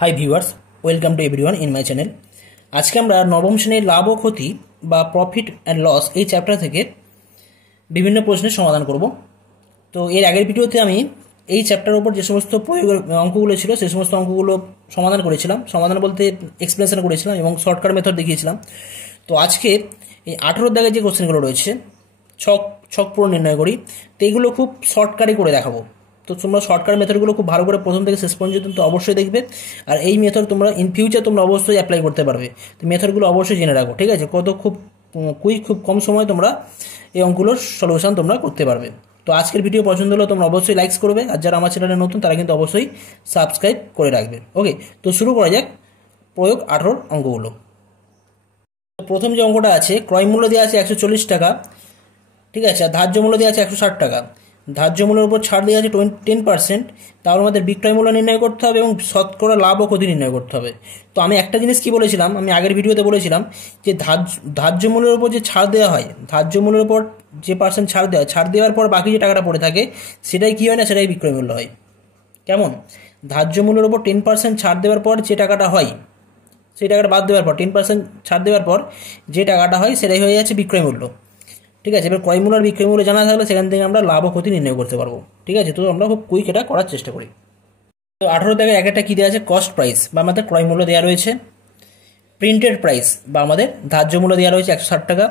Hi viewers, welcome to everyone in my channel. আজকে আমরা নবম শ্রেণীর লাভ ও ক্ষতি বা প্রফিট অ্যান্ড লস এই চ্যাপ্টার থেকে বিভিন্ন প্রশ্নের সমাধান করব। তো এর আগের ভিডিওতে আমি এই চ্যাপ্টারের উপর যে সমস্ত প্রয়োগের অঙ্কগুলো ছিল সেই সমস্ত অঙ্কগুলো সমাধান করেছিলাম, সমাধান বলতে এক্সপ্লেনেশন করেছিলাম এবং শর্টকাট মেথড দেখিয়েছিলাম। তো আজকে এই 18 দাগের যে কোশ্চেনগুলো রয়েছে ছক পুরো নির্ণয় করি, তো এইগুলো খুব শর্টকাটে করে দেখাবো। তো তোমরা শর্টকাট মেথডগুলো খুব ভালো করে প্রথম থেকে শেষ পর্যন্ত অবশ্যই দেখবে, আর এই মেথড তোমরা ইন ফিউচার তোমরা অবশ্যই অ্যাপ্লাই করতে পারবে। তো মেথডগুলো অবশ্যই জেনে রাখো, ঠিক আছে? খুব খুব কম সময় তোমরা এই অঙ্কগুলোর সলিউশন তোমরা করতে পারবে। তো আজকের ভিডিও পছন্দ হলে তোমরা অবশ্যই লাইকস করবে, আর যারা আমার চ্যানেলে নতুন তারা কিন্তু অবশ্যই সাবস্ক্রাইব করে রাখবে। ওকে, তো শুরু করা যাক প্রয়োগ 18 অঙ্কগুলো। প্রথম যে অঙ্কটা আছে, ক্রয় মূল্য দেওয়া আছে 140 টাকা, ঠিক আছে, আর ধার্য মূল্য দেওয়া আছে 160 টাকা। ধার্য মূল্যের উপর ছাড় দেওয়া আছে 10%, তাহলে আমাদের বিক্রয় মূল্য নির্ণয় করতে হবে এবং শতকরা লাভ ও ক্ষতি নির্ণয় করতে হবে। তো আমি একটা জিনিস কি বলেছিলাম, আমি আগের ভিডিওতে বলেছিলাম যে ধার্য মূল্যের উপর যে ছাড় দেওয়া হয়, ধার্য মূল্যের উপর যে পার্সেন্ট ছাড় দেওয়া হয়, ছাড় দেওয়ার পর বাকি যে টাকাটা পড়ে থাকে সেটাই কী হয় না, সেটাই বিক্রয় মূল্য হয়। কেমন? ধার্য মূল্যের উপর 10% ছাড় দেওয়ার পর যে টাকাটা হয়, সেই টাকাটা বাদ দেওয়ার পর 10% ছাড় দেওয়ার পর যে টাকাটা হয় সেটাই হয়ে যাচ্ছে বিক্রয় মূল্য, ঠিক আছে? এবার ক্রয় মূল্য আর বিক্রয় মূল্য জানা থাকলে সেখান থেকে আমরা লাভ ও ক্ষতি নির্ণয় করতে পারবো, ঠিক আছে? তো আমরা খুব কুইক এটা করার চেষ্টা করি। তো 18 থেকে একটা কী দেওয়া আছে, কস্ট প্রাইস বা আমাদের ক্রয় মূল্য দেওয়া রয়েছে, প্রিন্টেড প্রাইস বা আমাদের ধার্য মূল্য দেওয়া রয়েছে 160 টাকা,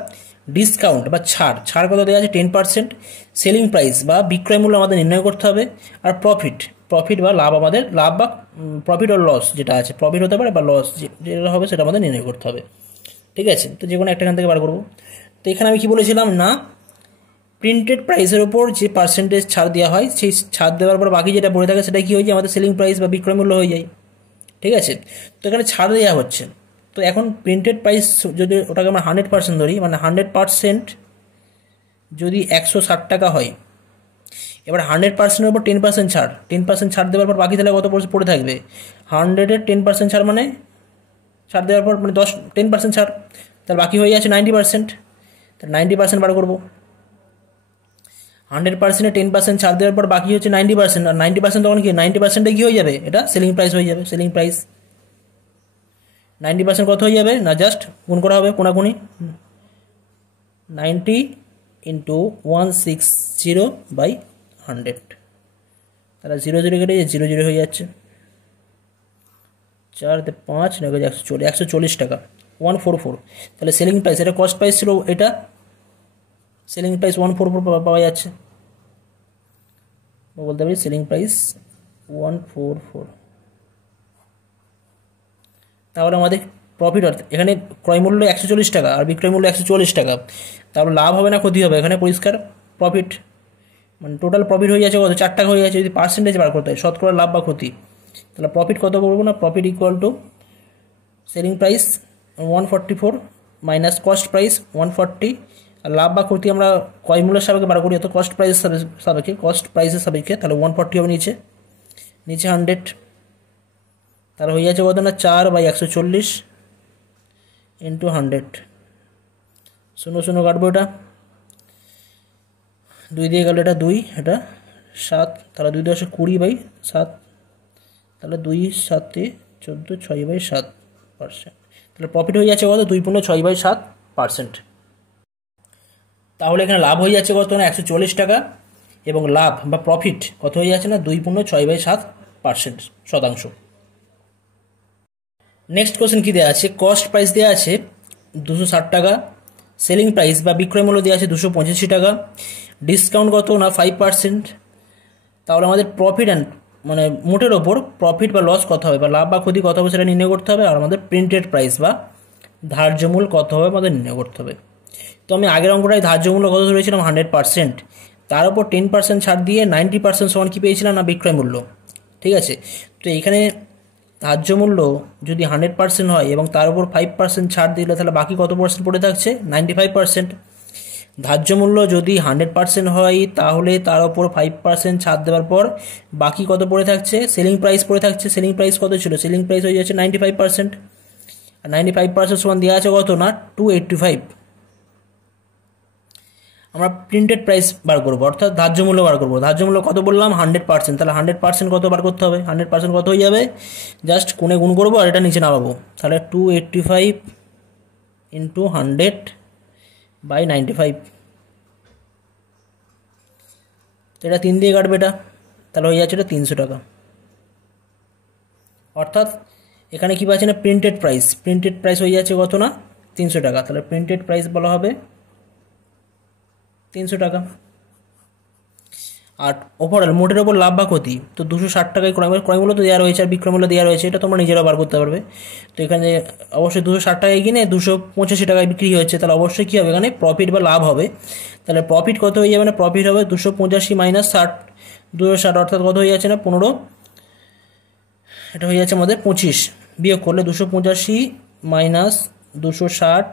ডিসকাউন্ট বা ছাড় কত দেওয়া আছে 10%, সেলিং প্রাইস বা বিক্রয় মূল্য আমাদের নির্ণয় করতে হবে, আর প্রফিট বা লাভ আমাদের লাভ বা প্রফিট ও লস যেটা আছে, প্রফিট হতে পারে বা লস যেটা হবে সেটা আমাদের নির্ণয় করতে হবে, ঠিক আছে? তো যে কোনো একটা এখান থেকে বার করবো। তো এখানে আমি কি বলেছিলাম না, প্রিন্টেড প্রাইসের উপর যে পার্সেন্টেজ ছাড় দেওয়া হয় সেই ছাড় দেওয়ার পর বাকি যেটা পড়ে থাকে সেটা কী হয়ে যায়, আমাদের সেলিং প্রাইস বা বিক্রয় মূল্য হয়ে যায়, ঠিক আছে? তো এখানে ছাড় দেওয়া হচ্ছে, তো এখন প্রিন্টেড প্রাইস যদি ওটাকে আমরা 100% ধরি, মানে 100% যদি 160 টাকা হয়, এবার 100%-এর উপর 10% ছাড় দেওয়ার পর বাকি তাহলে কত পড়ে থাকবে, 100-এর 10% ছাড় মানে ছাড় দেওয়ার পর মানে 10% ছাড়, তার বাকি হয়ে যাচ্ছে 90%। তাহলে 90% বার করবো। 100%-এ 10% ছাড় দেওয়ার পর বাকি হচ্ছে 90%, আর 90% তখন কি 90%-এ কী হয়ে যাবে, এটা সেলিং প্রাইস হয়ে যাবে। সেলিং প্রাইস 90% কত হয়ে যাবে না, জাস্ট গুণ করা হবে কোনাকুনি, 90 × 160/100, তাহলে 0 কেটে 0 হয়ে যাচ্ছে, 4 × 5 140 টাকা, 144। তাহলে সেলিং প্রাইস, এটা কস্ট প্রাইস ছিল, এটা সেলিং প্রাইস 144 পাওয়া যাচ্ছে, বলতে পারি সেলিং প্রাইস 144। তাহলে আমাদের প্রফিট, এখানে ক্রয় মূল্য 140 টাকা আর বিক্রয় মূল্য 144 টাকা, তাহলে লাভ হবে না ক্ষতি হবে, এখানে পরিষ্কার প্রফিট, মানে টোটাল প্রফিট হয়ে যাচ্ছে কত, 4 টাকা হয়ে যাচ্ছে। যদি পার্সেন্টেজ বার করতে হয় শতকরা লাভ বা ক্ষতি, তাহলে প্রফিট কত করবো না, profit equal to selling price 144 minus cost price 140, আর লাভ বা ক্ষতি আমরা ক্রয় মূল্যের সাপেক্ষে বার করি, অত কস্ট প্রাইসের সাপেক্ষে, তাহলে 140 হবে নিচে 100, তাহলে হয়ে যাচ্ছে কত না 4/140 × 100, 0 কাটবো, এটা 2 দিয়ে গেলে এটা 2, এটা 7, তাহলে 2 × 20/7, তাহলে 2 × 7 = 14, 6/7%, তাহলে প্রফিট হয়ে যাচ্ছে কত, 2.6/7%। তাহলে এখানে লাভ হয়ে যাচ্ছে কত না 140 টাকা, এবং লাভ বা প্রফিট কত হয়ে যাচ্ছে না 2.6/7% শতাংশ। নেক্সট কোশ্চেন কী দেওয়া আছে, কস্ট প্রাইস দেওয়া আছে 260 টাকা, সেলিং প্রাইস বা বিক্রয় মূল্য দেওয়া আছে 285 টাকা, ডিসকাউন্ট কত না 5%। তাহলে আমাদের প্রফিট অ্যান্ড মানে মোটের ওপর প্রফিট বা লস কত হবে বা লাভ বা ক্ষতি কত হবে সেটা নির্ণয় করতে হবে, আর আমাদের প্রিন্টেড প্রাইস বা ধার্য মূল্য কত হবে আমাদের নির্ণয় করতে হবে। তো আমি আগের অঙ্কটায় ধার্য মূল্য কত ধরেছিলাম 100%, তার উপর 10% ছাড় দিয়ে 90% সমান কী পেয়েছিলাম না বিক্রয় মূল্য, ঠিক আছে? তো এখানে ধার্য মূল্য যদি 100% হয় এবং তার উপর 5% ছাড় দিলে তাহলে বাকি কত পার্সেন্ট পড়ে থাকছে, 95%। ধার্য মূল্য যদি 100% হয় তাহলে তার উপর 5% ছাড় দেওয়ার পর বাকি কত পড়ে থাকছে, সেলিং প্রাইস পড়ে থাকছে। সেলিং প্রাইস কত ছিল, সেলিং প্রাইস হয়ে যাচ্ছে 95%, আর 95% সমান দেওয়া আছে কত না 285, আমরা প্রিন্টেড প্রাইস বার করবো, অর্থাৎ ধার্য মূল্য বার করবো। ধার্য মূল্য কত বললাম? 100%। তাহলে 100% কত বার করতে হবে? 100% কত হয়ে যাবে? জাস্ট কোণে গুণ করবো আর এটা নিচে নামাবো। তাহলে 285 ইন্টু 100/95। তো এটা 3 দিয়ে কাটবে এটা, তাহলে হয়ে যাচ্ছে এটা 300 টাকা। অর্থাৎ এখানে কী পাচ্ছে না, প্রিন্টেড প্রাইস। প্রিন্টেড প্রাইস হয়ে যাচ্ছে কত না? 300 টাকা। তাহলে প্রিন্টেড প্রাইস বলা হবে 300 টাকা। আর ওভারঅল মোটের ওপর লাভ বা ক্ষতি, তো 260 টাকায় ক্রয়মূল্য তো দেওয়া রয়েছে আর বিক্রয়মূল্য দেওয়া রয়েছে, এটা তোমরা নিজেরা বার করতে পারবে। তো এখানে অবশ্যই 260 টাকায় কিনে 285 টাকায় বিক্রি হচ্ছে, তাহলে অবশ্যই কী হবে এখানে? প্রফিট বা লাভ হবে। তাহলে প্রফিট কত হয়ে যাবে না? প্রফিট হবে 285 মাইনাস 60, 260 অর্থাৎ কত হয়ে যাচ্ছে না? 15। এটা হয়ে যাচ্ছে আমাদের 25। বিয়োগ করলে 285 মাইনাস 260,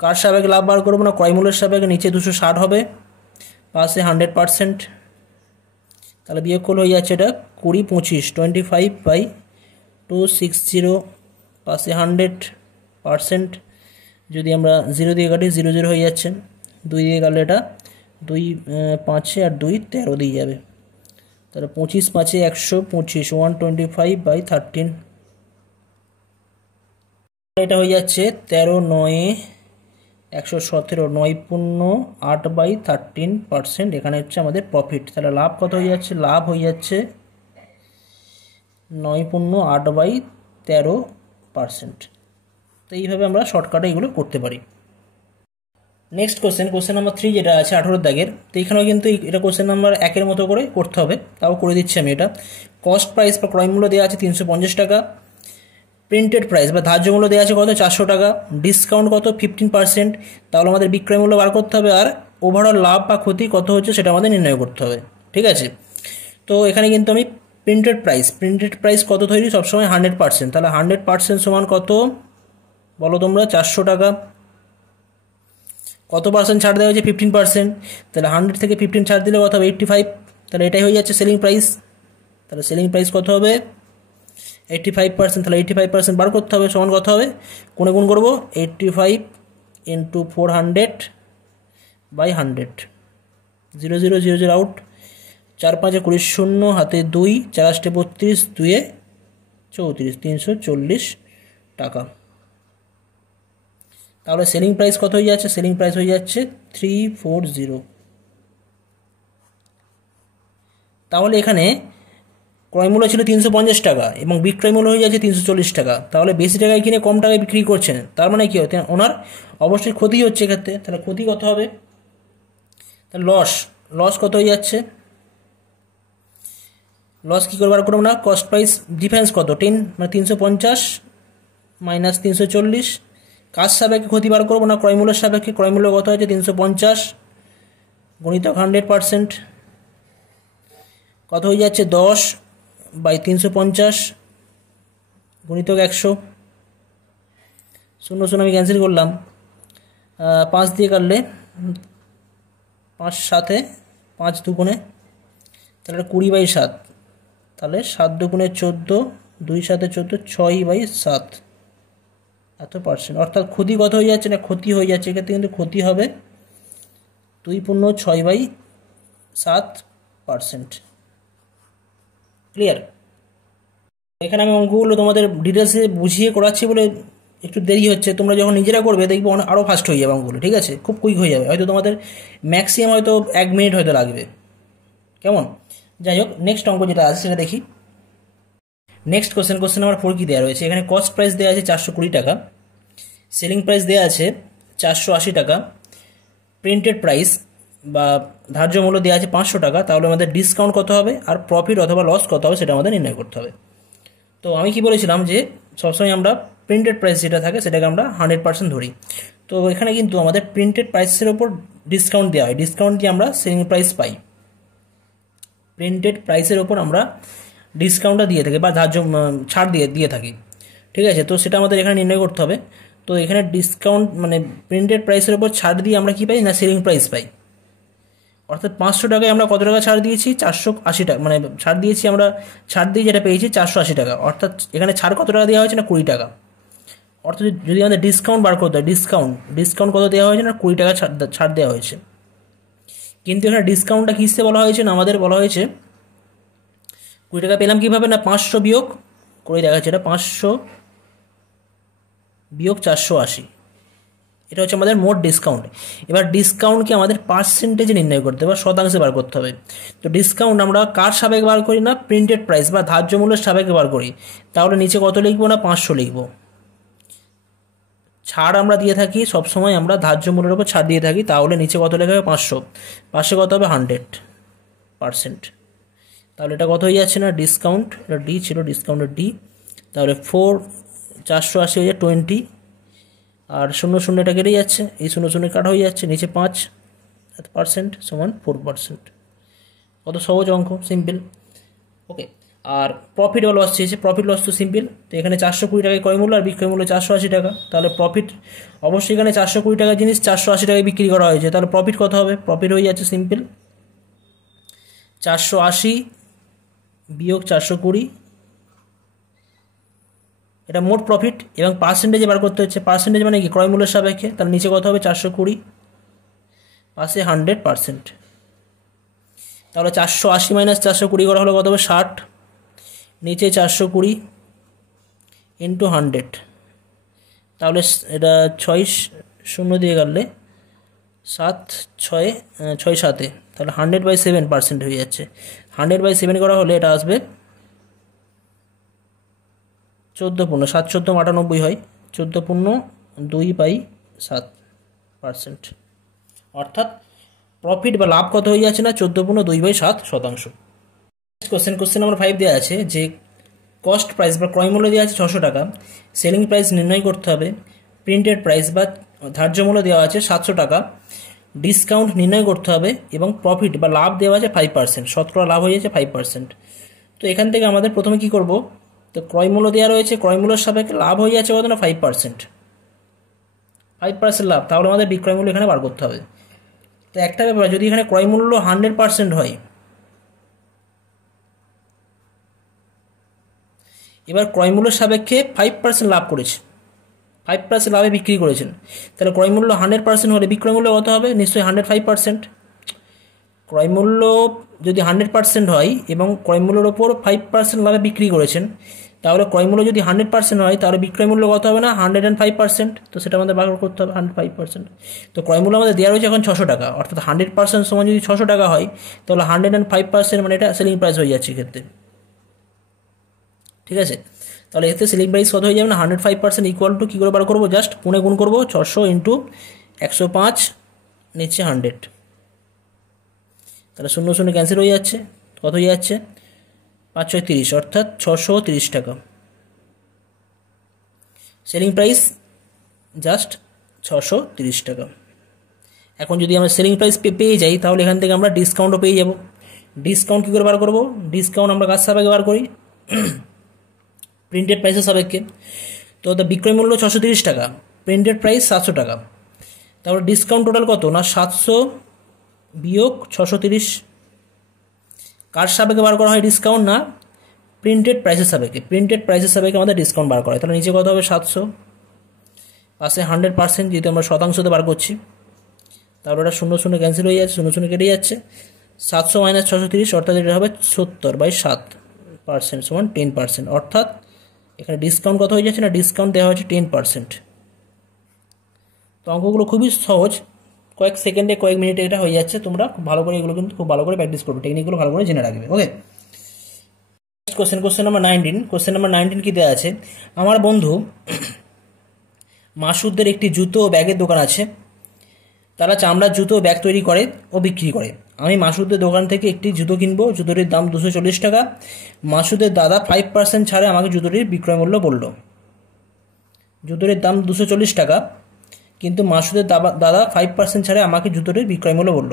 কার সাপেক্ষে লাভ বার করবো না? ক্রয়মূল্যের সাপেক্ষে, নিচে 260 হবে, পাশে 100%। তাহলে বিয়োগ করলে হয়ে যাচ্ছে এটা 20, 25, 25/260, পাশে 100%। যদি আমরা 0 দিয়ে কাটি 0 0 হয়ে যাচ্ছে, 2 দিয়ে কাটলে এটা 2 5 আর 2 13 দিয়ে যাবে। তাহলে 25 5 125, 125/13। এটা হয়ে যাচ্ছে 13 9 117, 9×8/13%। এখানে হচ্ছে আমাদের প্রফিট। তাহলে লাভ কত হয়ে যাচ্ছে? লাভ হয়ে যাচ্ছে 9×8/13%। তো এইভাবে আমরা শর্টকাটে এগুলো করতে পারি। নেক্সট কোশ্চেন নাম্বার 3 যেটা আছে 18 দাগের, তো এখানেও কিন্তু এটা কোশ্চেন নাম্বার 1-এর মতো করে করতে হবে, তাও করে দিচ্ছি আমি। এটা কস্ট প্রাইস বা ক্রয়মূল্য দেওয়া আছে 350 টাকা, প্রিন্টেড প্রাইস বা ধার্য মূল্য দেওয়া আছে কত? 400 টাকা, ডিসকাউন্ট কত? 15%। তাহলে আমাদের বিক্রয় মূল্য বার করতে হবে, আর ওভারঅল লাভ বা ক্ষতি কত হচ্ছে সেটা আমাদের নির্ণয় করতে হবে। ঠিক আছে, তো এখানে কিন্তু আমি প্রিন্টেড প্রাইস কত তৈরি? সবসময় 100%। তাহলে 100% সমান কত বলো তোমরা? 400 টাকা। কত পার্সেন্ট ছাড় দেওয়া হয়েছে? 15%। তাহলে 100 থেকে 15 ছাড় দিলে কত হবে? 85। তাহলে এটাই হয়ে যাচ্ছে সেলিং প্রাইস। তাহলে সেলিং প্রাইস কত হবে? 85%। তাহলে 85% বার করতে হবে, সমান কত হবে? কোণে গুণ করবো, 85 ইন্টু 400/100। 0 0 0 0 আউট, 4 5 20, 0 হাতে 2, 4 8 32, 2 34, 340 টাকা। তাহলে সেলিং প্রাইস কত হয়ে যাচ্ছে? সেলিং প্রাইস হয়ে যাচ্ছে 340। তাহলে এখানে ক্রয়মূল্য ছিল 350 টাকা এবং বিক্রয় মূল্য হয়ে যাচ্ছে 340 টাকা। তাহলে বেশি টাকায় কিনে কম টাকায় বিক্রি করছেন, তার মানে কি হচ্ছে? ওনার অবশ্যই ক্ষতি হচ্ছে এক্ষেত্রে। তাহলে ক্ষতি কত হবে? তাহলে লস কত হয়ে যাচ্ছে? লস কী করে বার করবো না? কস্ট প্রাইস ডিফারেন্স কত? 10, মানে 350 মাইনাস 340। কাজ সাপেক্ষে ক্ষতি বার করবো না? ক্রয়মূল্যের সাপেক্ষে। ক্রয়মূল্য কত হয়েছে? 350 গুণিতক 100%, কত হয়ে যাচ্ছে? 10/350 গুণিতক 100। 0 0 আমি ক্যান্সেল করলাম, 5 দিয়ে কাটলে 5 7, 5 2 তাহলে 20/7। তাহলে 7 2 14, 2 7 14, 6/7 এত পার্সেন্ট। অর্থাৎ ক্ষতি কত হয়ে যাচ্ছে না? ক্ষতি হয়ে যাচ্ছে এক্ষেত্রে, কিন্তু ক্ষতি হবে 2.6/7%। ক্লিয়ার? এখানে আমি অঙ্কগুলো তোমাদের ডিটেলসে বুঝিয়ে করাচ্ছি বলে একটু দেরি হচ্ছে। তোমরা যখন নিজেরা করবে দেখবে আরও ফাস্ট হয়ে যাবে অঙ্কগুলো। ঠিক আছে, খুব কুইক হয়ে যাবে। হয়তো তোমাদের ম্যাক্সিমাম হয়তো 1 মিনিট হয়তো লাগবে। কেমন? যাই হোক, নেক্সট অঙ্ক যেটা আছে সেটা দেখি। নেক্সট কোশ্চেন নাম্বার 4 কি দেওয়া রয়েছে? এখানে কস্ট প্রাইস দেওয়া আছে 420 টাকা, সেলিং প্রাইস দেওয়া আছে 480 টাকা, প্রিন্টেড প্রাইস বা ধার্য মূল্য দেওয়া আছে 500 টাকা। তাহলে আমাদের ডিসকাউন্ট কত হবে আর প্রফিট অথবা লস কত হবে সেটা আমাদের নির্ণয় করতে হবে। তো আমি কি বলেছিলাম যে সবসময় আমরা প্রিন্টেড প্রাইস যেটা থাকে সেটাকে আমরা 100% ধরি। তো এখানে কিন্তু আমাদের প্রিন্টেড প্রাইসের ওপর ডিসকাউন্ট দেওয়া হয়, ডিসকাউন্ট দিয়ে আমরা সেলিং প্রাইস পাই। প্রিন্টেড প্রাইসের ওপর আমরা ডিসকাউন্টটা দিয়ে থাকি বা ধার্য ছাড় দিয়ে থাকি। ঠিক আছে, তো সেটা আমাদের এখানে নির্ণয় করতে হবে। তো এখানে ডিসকাউন্ট মানে প্রিন্টেড প্রাইসের ওপর ছাড় দিয়ে আমরা কি পাই না? সেলিং প্রাইস পাই। অর্থাৎ 500 টাকায় আমরা কত টাকা ছাড় দিয়েছি? 480 টাকা, মানে ছাড় দিয়েছি আমরা, ছাড় দিয়ে যেটা পেয়েছি 480 টাকা। অর্থাৎ এখানে ছাড় কত টাকা দেওয়া হয়েছে না? 20 টাকা। অর্থাৎ যদি আমাদের ডিসকাউন্ট বার করতে হয়, ডিসকাউন্ট কত দেওয়া হয়েছে না 20 টাকা ছাড় দেওয়া হয়েছে। কিন্তু এখানে ডিসকাউন্টটা কিসে বলা হয়েছে না, আমাদের বলা হয়েছে 20 টাকা পেলাম কীভাবে না 500 বিয়োগ করে দেখাচ্ছে, এটা 500 বিয়োগ 480, এটা হচ্ছে আমাদের মোট ডিসকাউন্ট। এবার ডিসকাউন্টকে আমাদের পার্সেন্টেজে নির্ণয় করতে হবে বা শতাংশে বার করতে হবে। তো ডিসকাউন্ট আমরা কার সাপেক্ষে বার করি না, প্রিন্টেড প্রাইস বা ধার্য মূল্যের সাপেক্ষে বার করি। তাহলে নিচে কত লিখবো না 500 লিখবো। ছাড় আমরা দিয়ে থাকি সবসময়, আমরা ধার্য মূল্যের উপর ছাড় দিয়ে থাকি, তাহলে নিচে কত লেখা হবে 500, পাশে কত হবে 100%। তাহলে এটা কত হয়ে যাচ্ছে না ডিসকাউন্ট, এটা ডি ছিল, ডিসকাউন্টের ডি, তাহলে 480 হয়ে যায় 20, আর 0 এটা কেটে যাচ্ছে, এই 0 কাটা হয়ে যাচ্ছে, নিচে 5% সমান 4%। কত সহজ অঙ্ক, সিম্পল। ওকে, আর প্রফিট বা লস চেয়েছে, প্রফিট লস তো সিম্পল। তো এখানে 420 টাকায় ক্রয় মূল্য আর বিক্রয় মূল্য 480 টাকা, তাহলে প্রফিট অবশ্যই এখানে 420 টাকার জিনিস 480 টাকায় বিক্রি করা হয়েছে, তাহলে প্রফিট কত হবে, প্রফিট হয়ে যাচ্ছে সিম্পল 480 বিয়োগ 420, এটা মোট প্রফিট। এবং পার্সেন্টেজে বার করতে হচ্ছে, পার্সেন্টেজ মানে কি ক্রয় মূল্যের সাপেক্ষে, তাহলে নিচে কত হবে 420, পাশে 100%। তাহলে 480 মাইনাস 420 করা হলে কত হবে 60, নিচে 420 ইন্টু 100, তাহলে এটা 6 দিয়ে কাটলে 7 6 6 7, তাহলে 100/7% হয়ে যাচ্ছে। 100/7 করা হলে এটা আসবে 14 7 14 98 হয়, 14 2/7%। অর্থাৎ প্রফিট বা লাভ কত হয়ে যাচ্ছে না 14.2/7%। কোশ্চেন নাম্বার 5 দেওয়া আছে যে কস্ট প্রাইস বা ক্রয় মূল্য দেওয়া আছে 600 টাকা, সেলিং প্রাইস নির্ণয় করতে হবে, প্রিন্টেড প্রাইস বা ধার্য মূল্য দেওয়া আছে 700 টাকা, ডিসকাউন্ট নির্ণয় করতে হবে, এবং প্রফিট বা লাভ দেওয়া আছে 5%, শতকরা লাভ হয়ে যাচ্ছে 5%। তো এখান থেকে আমাদের প্রথমে কি করব, তো ক্রয় মূল্য দেওয়া রয়েছে, ক্রয় মূল্যের সাপেক্ষে লাভ হয়ে যাচ্ছে কত না 5% লাভ, তাহলে আমাদের বিক্রয় মূল্য এখানে বার করতে হবে। তো একটা ব্যাপার, যদি এখানে ক্রয় মূল্য 100% হয়, এবার ক্রয় মূল্যের সাপেক্ষে 5% লাভ করেছে, 5% লাভে বিক্রি করেছেন, তাহলে ক্রয় মূল্য 100% হলে বিক্রয় মূল্য কত হবে, নিশ্চয়ই 105%। ক্রয় মূল্য যদি 100% হয় এবং ক্রয় মূল্যের ওপর 5% লাভে বিক্রি করেছেন, তাহলে ক্রয় মূল্য যদি 100% হয় তাহলে বিক্রয় মূল্য কত হবে না 105%। তো সেটা আমাদের বার করতে হবে 105%। তো ক্রয় মূল্য আমাদের দেওয়া রয়েছে এখন 600 টাকা, অর্থাৎ 100% সমান যদি 600 টাকা হয় তাহলে 105% মানে এটা সেলিং প্রাইস হয়ে যাচ্ছে এক্ষেত্রে, ঠিক আছে। তাহলে এতে সেলিং প্রাইস কত হয়ে যাবে না 105% ইকুয়াল টু কী করে বার করবো, জাস্ট গুণে গুণ করবো 600 ইন্টু 105 নিচে 100, তাহলে 0 ক্যান্সেল হয়ে যাচ্ছে, কত হয়ে যাচ্ছে 5 6 30, অর্থাৎ 630 টাকা সেলিং প্রাইস, জাস্ট 630 টাকা। এখন যদি আমরা সেলিং প্রাইস পেয়ে যাই তাহলে এখান থেকে আমরা ডিসকাউন্টও পেয়ে যাব। ডিসকাউন্ট কী করে বার করবো, ডিসকাউন্ট আমরা কার সাপেক্ষে বার করি, প্রিন্টেড প্রাইসের সাপেক্ষে। তো বিক্রয় মূল্য 630 টাকা, প্রিন্টেড প্রাইস 700 টাকা, তারপর ডিসকাউন্ট টোটাল কত না 700 বিয়োগ 630, কার সাপেক্ষে বার করা হয় ডিসকাউন্ট না প্রিন্টেড প্রাইসের সাপেক্ষে, প্রিন্টেড প্রাইসের সাপেক্ষে আমাদের ডিসকাউন্ট বার করা হয়। তাহলে নিচে কত হবে 700, পাশে 100% যেহেতু আমরা শতাংশতে বার করছি, তারপর এটা 0 ক্যান্সেল হয়ে যাচ্ছে, 0 কেটে যাচ্ছে, 700 মাইনাস 630, অর্থাৎ এটা হবে 70/7% সমান 10%, অর্থাৎ এখানে ডিসকাউন্ট কত হয়ে যাচ্ছে না ডিসকাউন্ট দেওয়া হচ্ছে 10%। তো অঙ্কগুলো খুবই সহজ, কয়েক সেকেন্ডে কয়েক মিনিটে এটা হয়ে যাচ্ছে, তোমরা খুব ভালো করে এগুলো কিন্তু খুব ভালো করে প্র্যাকটিস করবে, টেকনিকগুলো ভালো করে জেনে রাখবে। ওকে, কোশ্চেন নাম্বার 19 কি দেওয়া আছে, আমার বন্ধু মাসুদের একটি জুতো ও ব্যাগের দোকান আছে, তারা চামড়ার জুতো ব্যাগ তৈরি করে ও বিক্রি করে। আমি মাসুদের দোকান থেকে একটি জুতো কিনবো, জুতোটির দাম 240 টাকা। মাসুদের দাদা 5% ছাড়ে আমাকে জুতোটির বিক্রয় মূল্য বলল। জুতোটির দাম 240 টাকা, কিন্তু মাসুদের দাদা 5% ছাড়ে আমাকে জুতোটির বিক্রয় মূল্য বলল।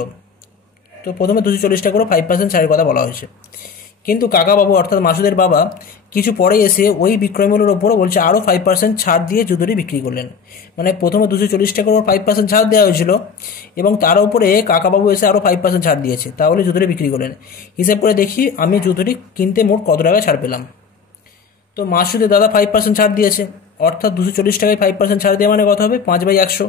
তো প্রথমে 240 টাকা করে 5% ছাড়ের কথা বলা হয়েছে, কিন্তু কাকাবাবু অর্থাৎ মাসুদের বাবা কিছু পরে এসে ওই বিক্রয় মূল্যের ওপরও বলছে আরও 5% ছাড় দিয়ে জুতোটি বিক্রি করলেন। মানে প্রথমে 240 টাকার ওপর 5% ছাড় দেওয়া হয়েছিল এবং তার উপরে কাকাবাবু এসে আরও 5% ছাড় দিয়েছে, তাহলে জুতোটি বিক্রি করলেন। হিসাব করে দেখি আমি জুতোটি কিনতে মোট কত টাকা ছাড় পেলাম। তো মাসুদের দাদা 5% ছাড় দিয়েছে, অর্থাৎ 240 টাকায় 5% ছাড় দেওয়া মানে কত হবে 5/100।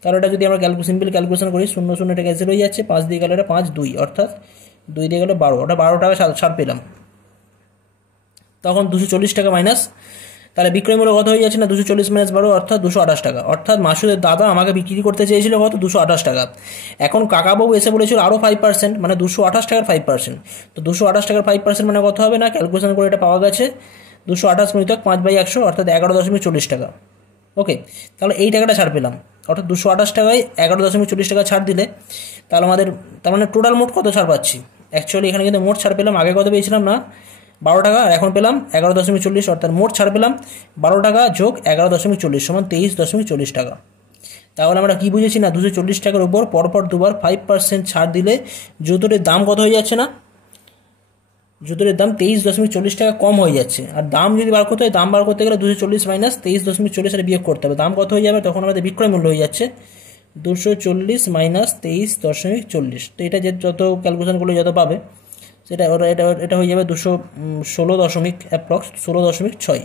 তাহলে এটা যদি আমরা সিম্পল ক্যালকুলেশন করি 0 0 এটা ক্যান্সেল হয়ে যাচ্ছে, 5 দিয়ে গেলে এটা 5 2 অর্থাৎ 2 দিয়ে গেলে 12, ওটা 12 টাকা ছাড় পেলাম। তখন 240 টাকা মাইনাস, তাহলে বিক্রয় মূল্য কত হয়ে যাচ্ছে না 240 - 12 অর্থাৎ 228 টাকা। অর্থাৎ মাসুদের দাদা আমাকে বিক্রি করতে চেয়েছিল কত 228 টাকা। এখন কাকাবাবু এসে বলেছিল আরও 5% মানে 228 টাকার 5%। তো 228 টাকার 5% মানে কত হবে না, ক্যালকুলেশন করে এটা পাওয়া গেছে 228 গুণিতক 5/100 অর্থাৎ 11.40 টাকা। ওকে, তাহলে এই টাকাটা ছাড় পেলাম, অর্থাৎ 228 টাকায় 11.40 টাকা ছাড় দিলে তাহলে আমাদের তার মানে টোটাল মোট কত ছাড় পাচ্ছি। অ্যাকচুয়ালি এখানে কিন্তু মোট ছাড় পেলাম, আগে কত পেয়েছিলাম না 12 টাকা, আর এখন পেলাম 11.40, অর্থাৎ মোট ছাড় পেলাম 12 টাকা যোগ 11.40 সমান 23.40 টাকা। তাহলে আমরা কি বুঝেছি না 240 টাকার উপর পরপর দুবার 5% ছাড় দিলে জুতোটির দাম কত হয়ে যাচ্ছে না, জুতোটির দাম 23.40 টাকা কম হয়ে যাচ্ছে। আর দাম যদি বার করতে হয়, দাম বার করতে গেলে 240 মাইনাস 23.40 আর বিয়োগ করতে হবে, দাম কত হয়ে যাবে তখন আমাদের বিক্রয় মূল্য হয়ে যাচ্ছে 240 মাইনাস 23.40। তো এটা যে যত ক্যালকুলেশন করলে যত পাবে সেটা এটা হয়ে যাবে 216 অ্যাপ্রক্স 16.6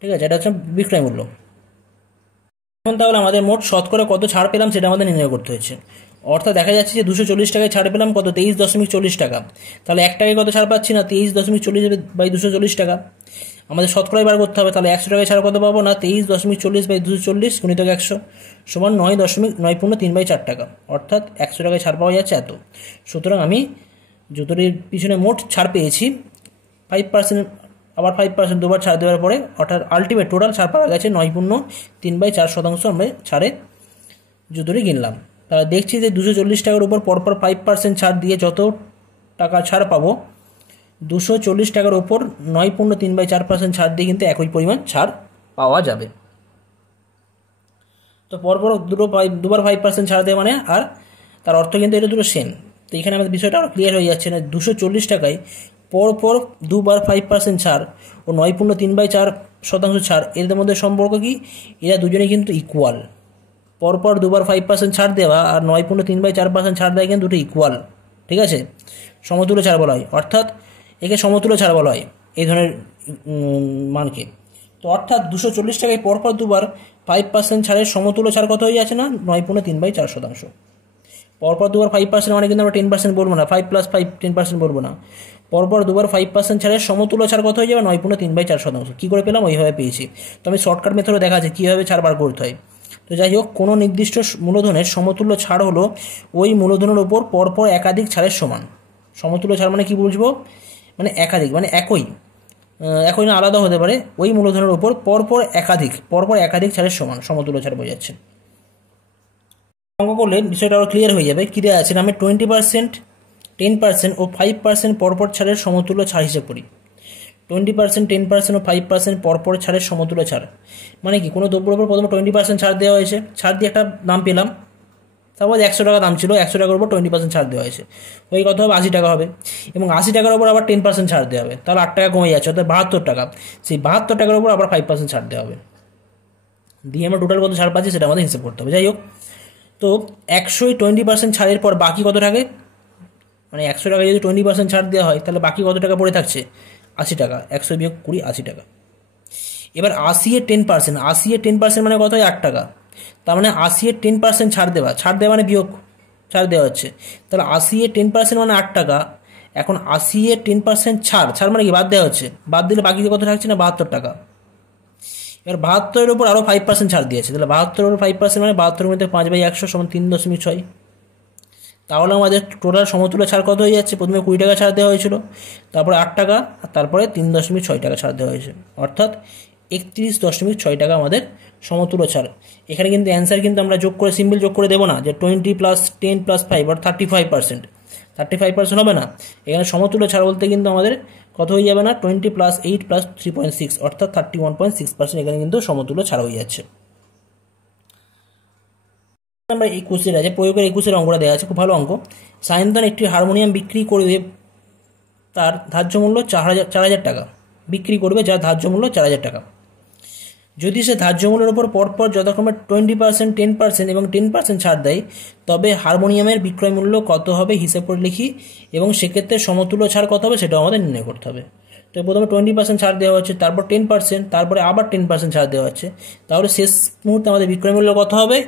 ঠিক আছে, এটা হচ্ছে বিক্রয় মূল্য। এখন তাহলে আমাদের মোট শতকরা কত ছাড় পেলাম সেটা আমাদের নির্ণয় করতে হয়েছে। অর্থাৎ দেখা যাচ্ছে যে 240 টাকায় ছাড় পেলাম কত 23.40 টাকা। তাহলে 1 টাকায় কত ছাড় পাচ্ছি না 23.40/240 টাকা। আমাদের শতকরাই বার করতে হবে, তাহলে 100 টাকায় ছাড় কত পাবো না 23.40/240 গুণিতক 100 সমান 9.9×3/4 টাকা। অর্থাৎ 100 টাকায় ছাড় পাওয়া যাচ্ছে এত। সুতরাং আমি জুতোটির পিছনে মোট ছাড় পেয়েছি 5%, আবার 5% দুবার ছাড় দেওয়ার পরে অর্থাৎ আলটিমেট টোটাল ছাড় পাওয়া গেছে 9.3/4% আমরা ছাড়ে জুতোটি কিনলাম। তাহলে দেখছি যে 240 টাকার উপর পরপর 5% ছাড় দিয়ে যত টাকা ছাড় পাবো 240 টাকার উপর 9.3/4% ছাড় দিয়ে কিন্তু একই পরিমাণ ছাড় পাওয়া যাবে। তো পরপর দুবার 5% ছাড় দেওয়া মানে আর তার অর্থ কিন্তু এটা দুটো সেম। তো এখানে আমাদের বিষয়টা আরও ক্লিয়ার হয়ে যাচ্ছে না 240 টাকায় পরপর দুবার 5% ছাড় ও 9.3/4% ছাড় এদের মধ্যে সম্পর্ক কি, এরা দুজনে কিন্তু ইকুয়াল। পরপর দুবার 5% ছাড় দেওয়া আর 9.3/4% ছাড় দেওয়া কিন্তু দুটো ইকুয়াল, ঠিক আছে, সমতুল্য ছাড় বলা হয়। অর্থাৎ একে সমতুল্য ছাড় বলা হয় এই ধরনের মানকে। তো অর্থাৎ 240 টাকায় পরপর দুবার 5% ছাড়ের সমতুল্য ছাড় কত হয়ে যাচ্ছে না 9.3/4%। পরপর দুবার 5% মানে কিন্তু আমরা 10% বলবো না, 5 + 5 10% বলবো না। পরপর দুবার 5% ছাড়ের সমতুল্য ছাড় কত হয়ে যাবে 9.3/4%। কী করে পেলাম ওইভাবে পেয়েছি। তো আমি শর্টকাট মেথডে দেখা আছে কীভাবে ছাড় বার করতে হয়। তো যাই হোক, কোনো নির্দিষ্ট মূলধনের সমতুল্য ছাড় হলো ওই মূলধনের উপর পরপর একাধিক ছাড়ের সমান। সমতুল্য ছাড় মানে কি বুঝবো, মানে একাধিক মানে একই না আলাদা হতে পারে, ওই মূলধনের উপর পরপর একাধিক ছাড়ের সমান সমতুল্য ছাড় বোঝাচ্ছে। অঙ্ক করলে বিষয়টা আরও ক্লিয়ার হয়ে যাবে। কী দেওয়া আছে না আমি 20%, 10% ও 5% পরপর ছাড়ের সমতুল্য ছাড় হিসেব করি। 20%, 10% ও 5% পরপর ছাড়ের সমতুল্য ছাড় মানে কি, কোনো দ্রব্যের উপর প্রথমে 20% ছাড় দেওয়া হয়েছে, ছাড় দিয়ে একটা দাম পেলাম, তারপর 100 টাকা দাম ছিল, 100 টাকার উপর 20% ছাড় দেওয়া হয়েছে, ওই কত হবে 80 টাকা হবে। এবং 80 টাকার উপর আবার 10% ছাড় দেওয়া হবে, তাহলে 8 টাকা কমে যাচ্ছে, অর্থাৎ 72 টাকা। সেই 72 টাকার উপর আবার 5% ছাড় দেওয়া হবে, দিয়ে আমরা টোটাল কত ছাড় পাচ্ছি সেটা আমাদের হিসেব করতে হবে। যাই হোক, তো 100ই 20% ছাড়ের পর বাকি কত থাকে, মানে 100 টাকা যদি 20% ছাড় দেওয়া হয় তাহলে বাকি কত টাকা পড়ে থাকছে 80 টাকা। 100 বিয়োগ 20 80 টাকা। এবার 80 এর 10% মানে কত হয় 8 টাকা। তার মানে 80 এর 10% ছাড় দেওয়া মানে বিয়োগ ছাড় দেওয়া হচ্ছে, তাহলে 80 এর 10% মানে 8 টাকা। এখন 80 এর 10% ছাড় মানে কি বাদ দেওয়া হচ্ছে, বাদ দিলে বাকি কত থাকছে না 72 টাকা। এবার 72-এর উপর আরও 5% ছাড় দিয়েছে, তাহলে 72-এর উপর 5% মানে 72-এর মধ্যে 5/100 সমান 3.6। তাহলে আমাদের টোটাল সমতুল্য ছাড় কত হয়ে যাচ্ছে, প্রথমে 20 টাকা ছাড় দেওয়া হয়েছিল, তারপরে 8 টাকা, আর তারপরে 3.6 টাকা ছাড় দেওয়া হয়েছে, অর্থাৎ 31.6 টাকা আমাদের সমতুল্য ছাড়। এখানে কিন্তু অ্যান্সার কিন্তু আমরা যোগ করে সিম্পল যোগ করে দেবো না যে 20 + 10 + 5 অর্থাৎ 35% হবে না। এখানে সমতুল্য ছাড় বলতে কিন্তু আমাদের কত হয়ে যাবে না 20 + 8 + 3.6 অর্থাৎ 31.6%। এখানে কিন্তু সমতুল্য ছাড় হয়ে যাচ্ছে। আমরা 21 আছে প্রয়োগের 21 অঙ্কটা দেওয়া আছে, খুব ভালো অঙ্ক। সায়ন্তন একটি হারমোনিয়াম বিক্রি করবে, তার ধার্য মূল্য 4,000 টাকা বিক্রি করবে, যার ধার্য মূল্য 4,000 টাকা। যদি সে ধার্য মূল্যের উপর পরপর যথাক্রমে 20%, 10% এবং 10% ছাড় দেয়, তবে হারমোনিয়ামের বিক্রয় মূল্য কত হবে হিসেব করে লিখি, এবং সেক্ষেত্রে সমতুল্য ছাড় কত হবে সেটাও আমাদের নির্ণয় করতে হবে। তো প্রথমে 20% ছাড় দেওয়া হচ্ছে, তারপর 10%, তারপরে আবার 10% ছাড় দেওয়া হচ্ছে। তাহলে শেষ মুহূর্তে আমাদের বিক্রয় মূল্য কত হবে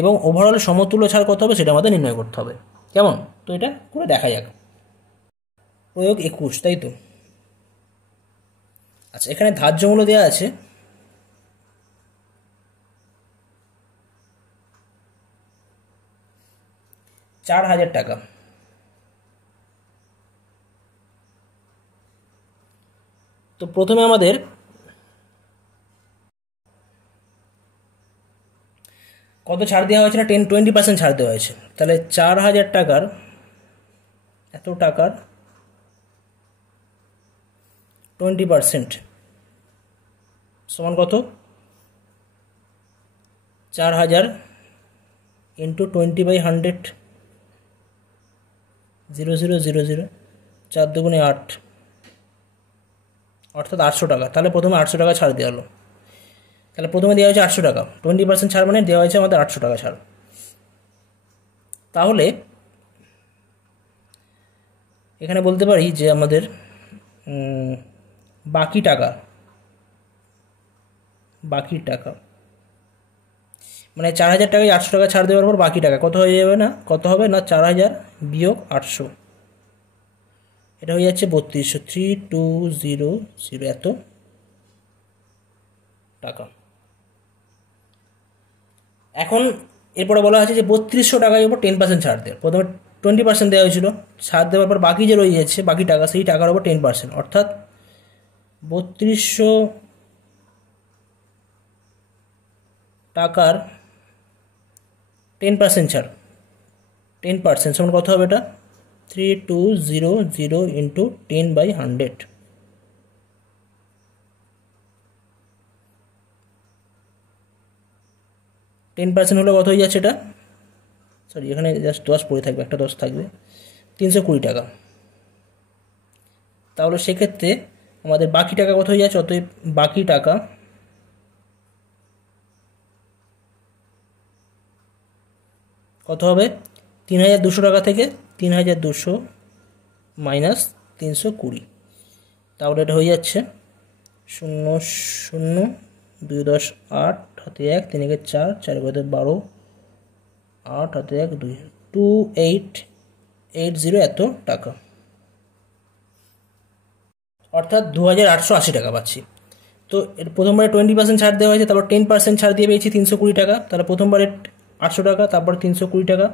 এবং ওভারঅল সমতুল্য ছাড় কত হবে সেটা আমাদের নির্ণয় করতে হবে। কেমন? তো এটা করে দেখা যাক। প্রয়োগ 21, তাই তো? আচ্ছা, এখানে ধার্য মূল্য দেওয়া আছে 4,000 টাকা। তো প্রথমে আমাদের কত ছাড় দেওয়া হয়েছে না 20% ছাড় দেওয়া হয়েছে। তাহলে 4,000 টাকার এত টাকার 20% সমান কত? 4,000 ইন্টু 20/100, 0000, 4 দুগুণে 8, অর্থাৎ 800 টাকা। তাহলে প্রথমে 800 টাকা ছাড় দেওয়া হলো। তাহলে প্রথমে দেওয়া হয়েছে 800 টাকা, 20% ছাড় মানে দেওয়া হয়েছে আমাদের 800 টাকা ছাড়। তাহলে এখানে বলতে পারি যে আমাদের বাকি টাকা মানে 4,000 টাকায় 800 টাকা ছাড় দেওয়ার পর বাকি টাকা কত হয়ে যাবে না? কত হবে না 4,000 বিয়োগ 800, এটা হয়ে যাচ্ছে 3200, 3200 এত টাকা। এখন এরপরে বলা আছে যে 3200 টাকার উপর 10% ছাড় দেয়। প্রথমে 20% দেওয়া হয়েছিল, ছাড় দেওয়ার পর বাকি যে রয়ে যাচ্ছে বাকি টাকা, সেই টাকার উপর 10%, অর্থাৎ 3200 টাকার 10% ছাড়, 10% সমান কত হবে? এটা 3200 ইন্টু 10/100, হলে কত হয়ে যাচ্ছে? এটা সরি, এখানে জাস্ট 10 পড়ে থাকবে, একটা 10 থাকবে, 320 টাকা। তাহলে সেক্ষেত্রে আমাদের বাকি টাকা কত হয়ে যাচ্ছে? অতএব বাকি টাকা কত হবে? 3,200 টাকা থেকে 3,200 মাইনাস 320, তাহলে এটা হয়ে যাচ্ছে 0 0 2 10 8 হাতে 1 3 একে 4 4 হাতে 12 8 হাতে 1 2 2880 এত টাকা, অর্থাৎ 2,880 টাকা পাচ্ছি। তো এর প্রথমবারে 20% ছাড় দেওয়া হয়েছে, তারপর 10% ছাড় দিয়ে পেয়েছি 320 টাকা। তাহলে প্রথমবারে 800 টাকা, তারপর 320 টাকা।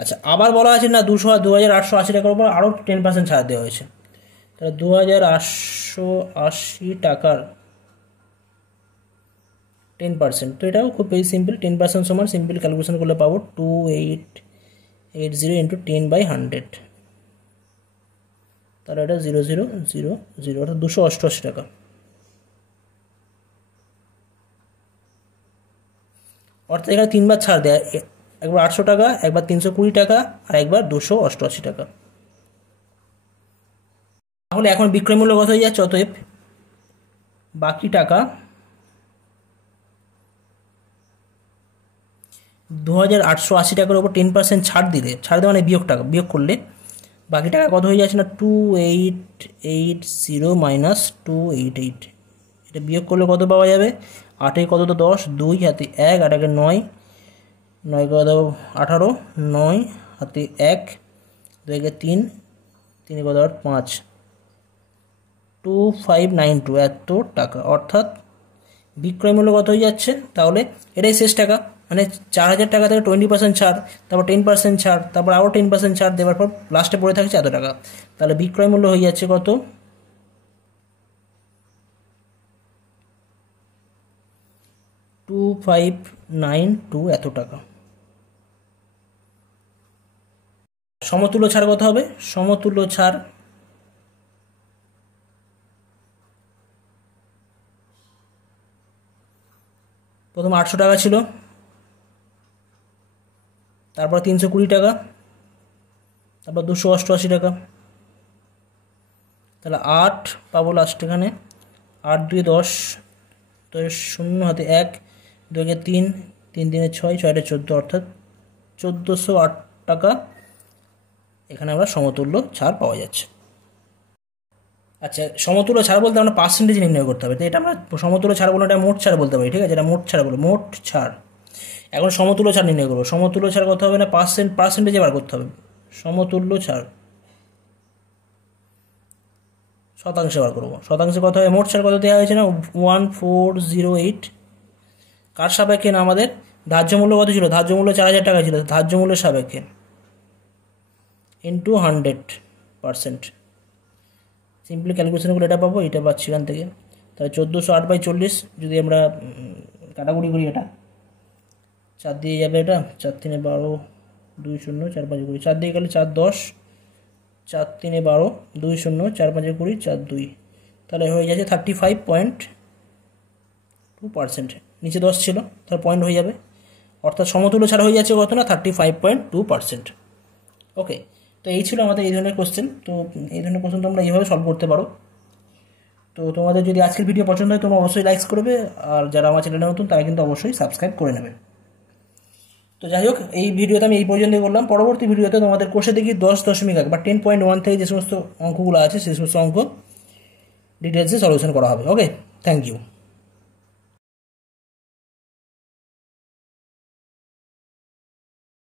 আচ্ছা, আবার বলা আছে না 2,880 টাকার উপর আরও 10% ছাড় দেওয়া হয়েছে। তাহলে 2,880 টাকার 10%, তো এটাও খুব বেশি সিম্পল। 10% সমান সিম্পল ক্যালকুলেশন করলে পাবো 2880 ইন্টু 10/100, তাহলে এটা 0000, অর্থাৎ 288 টাকা। অর্থাৎ এখানে 3বার ছাড় দেয়, একবার 800 টাকা, একবার 320 টাকা, আর একবার 288 টাকা। তাহলে এখন বিক্রয় মূল্য কত হয়ে যাচ্ছে? অতএব বাকি টাকা 2,880 টাকার উপর 10% ছাড় দিলে, ছাড় দেওয়া মানে বিয়োগ করলে বাকি টাকা কত হয়ে যাচ্ছে না 2880 মাইনাস 288, এটা বিয়োগ করলে কত পাওয়া যাবে? 8 কত তো 10, 2 হাতে 1, 8 একে 9, 9 কত 18, 9 হাতে 1, 2 একে 3, 3 কত 8, 5, 2592 এত টাকা। অর্থাৎ বিক্রয় মূল্য কত হয়ে যাচ্ছে? তাহলে এটাই শেষ টাকা, মানে 4,000 টাকা থেকে 20% ছাড়, তারপর 10% ছাড়, তারপর আরও 10% ছাড় দেওয়ার পর লাস্টে পড়ে থাকছে এত টাকা। তাহলে বিক্রয় মূল্য হয়ে যাচ্ছে কত? 2592 এত টাকা। সমতুল্য ছাড় কত হবে? সমতুল্য ছাড় প্রথম 800 টাকা ছিল, তারপর 320 টাকা, তারপর 288 টাকা। তাহলে 8 পাবো লাস্ট, এখানে 8 2 10, তো 0 হাতে 1, 2 কে 3, 3 3 6, 6 14, অর্থাৎ 1,408 টাকা এখানে আমরা সমতুল্য ছাড় পাওয়া যাচ্ছে। আচ্ছা, সমতুল্য ছাড় বলতে আমরা পার্সেন্টেজ নির্ণয় করতে হবে, তো এটা আমরা সমতুল্য ছাড় বলে এটা মোট ছাড় বলতে পারি, ঠিক আছে, এটা মোট ছাড় বলে, মোট ছাড়। এখন সমতুল্য ছাড় নির্ণয় করবো, সমতুল্য ছাড় কত হবে না পার্সেন্টেজে বার করতে হবে, সমতুল্য ছাড় শতাংশে বার করবো, শতাংশে কত হবে, মোট ছাড় কত দেওয়া হয়েছে না 1408, কার সাপেক্ষে না আমাদের ধার্য মূল্য কত ছিল, ধার্য মূল্য 4000 টাকা ছিল, ধার্য মূল্যের সাপেক্ষে ইন্টু 100%। সিম্পলি ক্যালকুলেশন করে এটা পাবো, এটা পাচ্ছি এখান থেকে, তাহলে 1408/40 যদি আমরা কাটাকুটি করি, এটা 4 দিয়ে যাবে, এটা 4 3 12 2 0 4 5 20, 4 দিয়ে গেলে 4 10, 4 3 12 2 0 4 5 20 4 2, তাহলে হয়ে যাচ্ছে 35.2%, নিচে 10 ছিল, তাহলে পয়েন্ট হয়ে যাবে, অর্থাৎ সমতুল্য ছাড়া হয়ে যাচ্ছে কত না 35.2%। ওকে, তো এই ছিল আমাদের এই ধরনের কোশ্চেন। তো এই ধরনের কোশ্চেন তোমরা এইভাবে সলভ করতে পারো। তো তোমাদের যদি আজকের ভিডিও পছন্দ হয় তোমরা অবশ্যই লাইক করবে, আর যারা আমার চ্যানেলে নতুন তারা কিন্তু অবশ্যই সাবস্ক্রাইব করে নেবে। তো যাই হোক, এই ভিডিওতে আমি এই পর্যন্তই বললাম। পরবর্তী ভিডিওতে তোমাদের কোষে দেখি 10.1 বা 10.1 থেকে যে সমস্ত অঙ্কগুলো আছে সেই সমস্ত অঙ্ক ডিটেলসে সলিউশন করা হবে। ওকে, থ্যাংক ইউ।